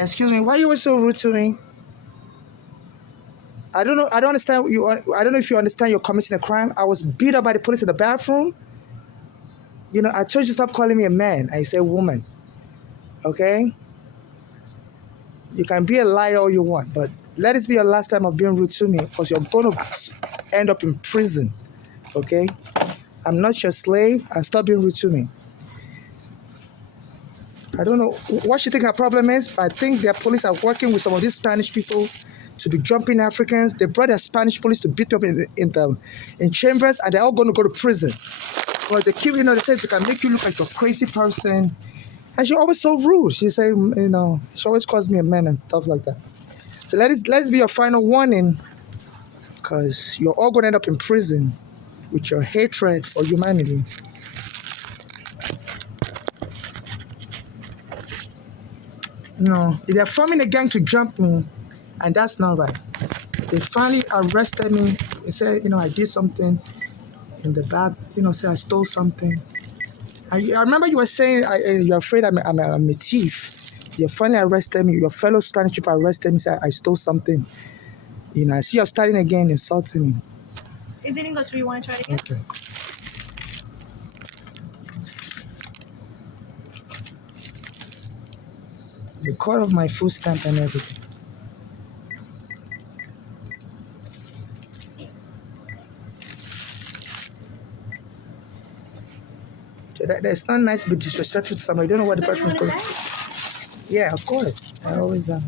Excuse me, why you were so rude to me? I don't know. I don't understand you. I don't know if you understand you're committing a crime. I was beat up by the police in the bathroom. I told you to stop calling me a man. I said woman. Okay? You can be a liar all you want, but let this be your last time of being rude to me because you're going to end up in prison. Okay? I'm not your slave, and stop being rude to me. I don't know what you think our problem is, but I think their police are working with some of these Spanish people to be jumping Africans. They brought their Spanish police to beat up in chambers, and they're all going to go to prison. But they keep, they say they can make you look like a crazy person. And she's always so rude. She say, she always calls me a man and stuff like that. So let's be your final warning, because you're all going to end up in prison with your hatred for humanity. They're forming a gang to jump me, and that's not right. They finally arrested me. They said, I did something in the back, say I stole something. I remember you were saying you're afraid I'm a thief. You finally arrested me. Your fellow Spanish people arrested me, said I stole something. I see you're starting again, insulting me. It didn't go through. You want to try it again? Okay. They cut off my food stamp and everything. So it's not nice to be disrespectful to somebody. You don't know what the person's going. Yeah, of course. I always am.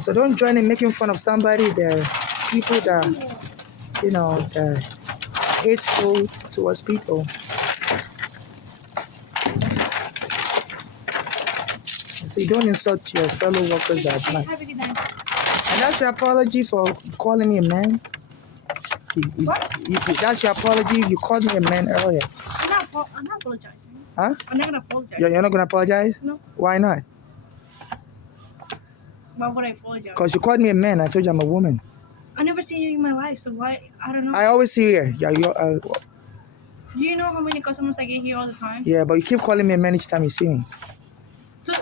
So don't join in making fun of somebody. There are people that, they're hateful towards people. So you don't insult your fellow workers that much. And that's your apology for calling me a man? That's your apology? You called me a man earlier. I'm not apologizing. Huh? I'm not going to apologize. You're not going to apologize? No. Why not? Why would I apologize? Because you called me a man. I told you I'm a woman. I never seen you in my life, so why? I don't know. I always see you here. Yeah, do you know how many customers I get here all the time? Yeah, but you keep calling me a man each time you see me. So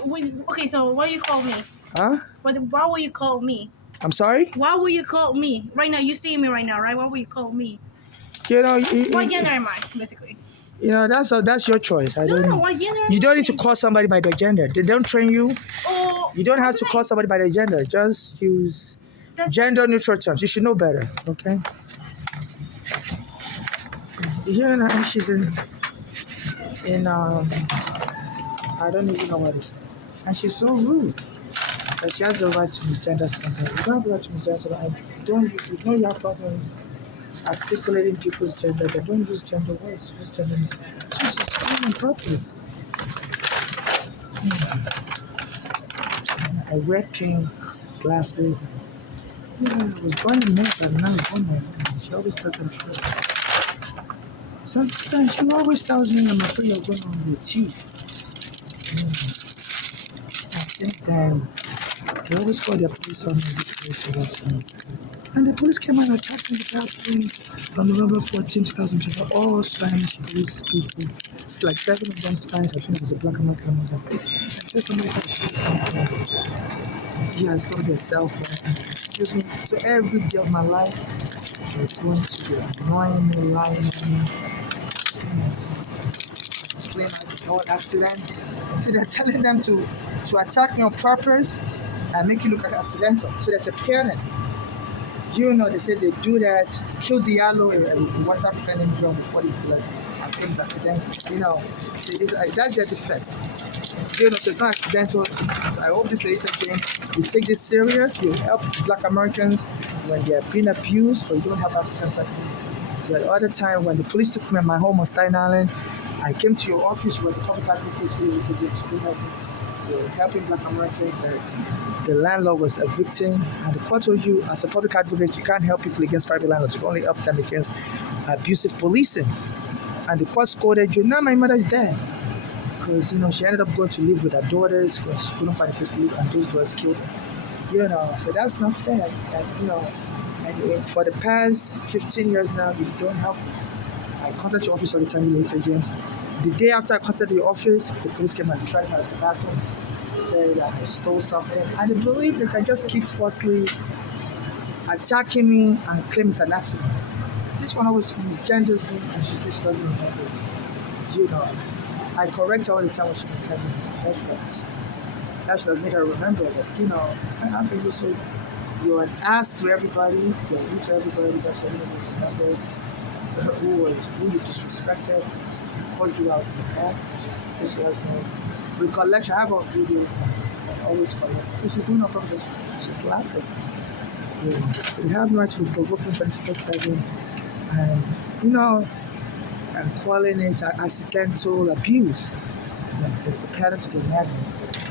so why you call me? Huh? Why will you call me? I'm sorry? Why will you call me? Right now, you see me right now, right? Why will you call me? What gender am I, basically? That's your choice. I don't know. What gender? You don't need to call somebody by their gender. They don't train you. You don't have to call somebody by their gender. Just use gender neutral terms. You should know better, okay? She's in I don't even know what to say. And she's so rude. That she has the right to misgender somebody. You don't have the right to misgender somebody. You have problems articulating people's gender, but don't use gender words. Use gender. She's doing on purpose. I wear pink glasses. I was born in America, but now I'm born there. She always does that shit. Sometimes she always tells me I'm afraid of going on with teeth. I think they always call their police on me this place, so that's me. And the police came and attacked me on November 14, 2012. All Spanish police people. It's like 7 of them Spanish. I think it was a black American mother. I said somebody said she was something. Yeah, I stole their cell phone. Excuse me. So every day of my life, they're going to be annoying me, lying to me. Claim I got accident. So they're telling them to attack me on purpose and make you look like accidental. So there's a parent. They say they do that, kill Diallo in West African Indian before they kill it, and things accidental. That's their defense. So it's not accidental. I hope this legislation you take this serious. You help Black Americans when they are being abused, but you don't have Africans like me. The other time when the police took me at my home on Staten Island, I came to your office where the public advocate you're helping Black Americans that the landlord was a victim, and the court told you as a public advocate you can't help people against private landlords, you can only help them against abusive policing. And the court scolded you. Now my mother's dead because she ended up going to live with her daughters because she couldn't find a place to live, and those daughters killed her. So that's not fair. And for the past 15 years now, you don't help. I contact your office all the time, James. The day after I contacted your office, the police came and tried her at the bathroom. said I stole something. And they believe they can just keep falsely attacking me and claim it's an accident. This one always misgenders me and she says she doesn't remember it. You know, I correct her all the time when she was telling me that should have made her remember that, you know, I have people say you're an ass to everybody, you're rude to everybody, that's what everybody remembered. Who you disrespected, called you out in the past, so she has no recollection. I have a video, I always collect. So she's doing her problem, she's laughing. You know, so we have no right to be provoking 24/7 and, you know, and calling it accidental abuse. You know, there's a pattern to the madness.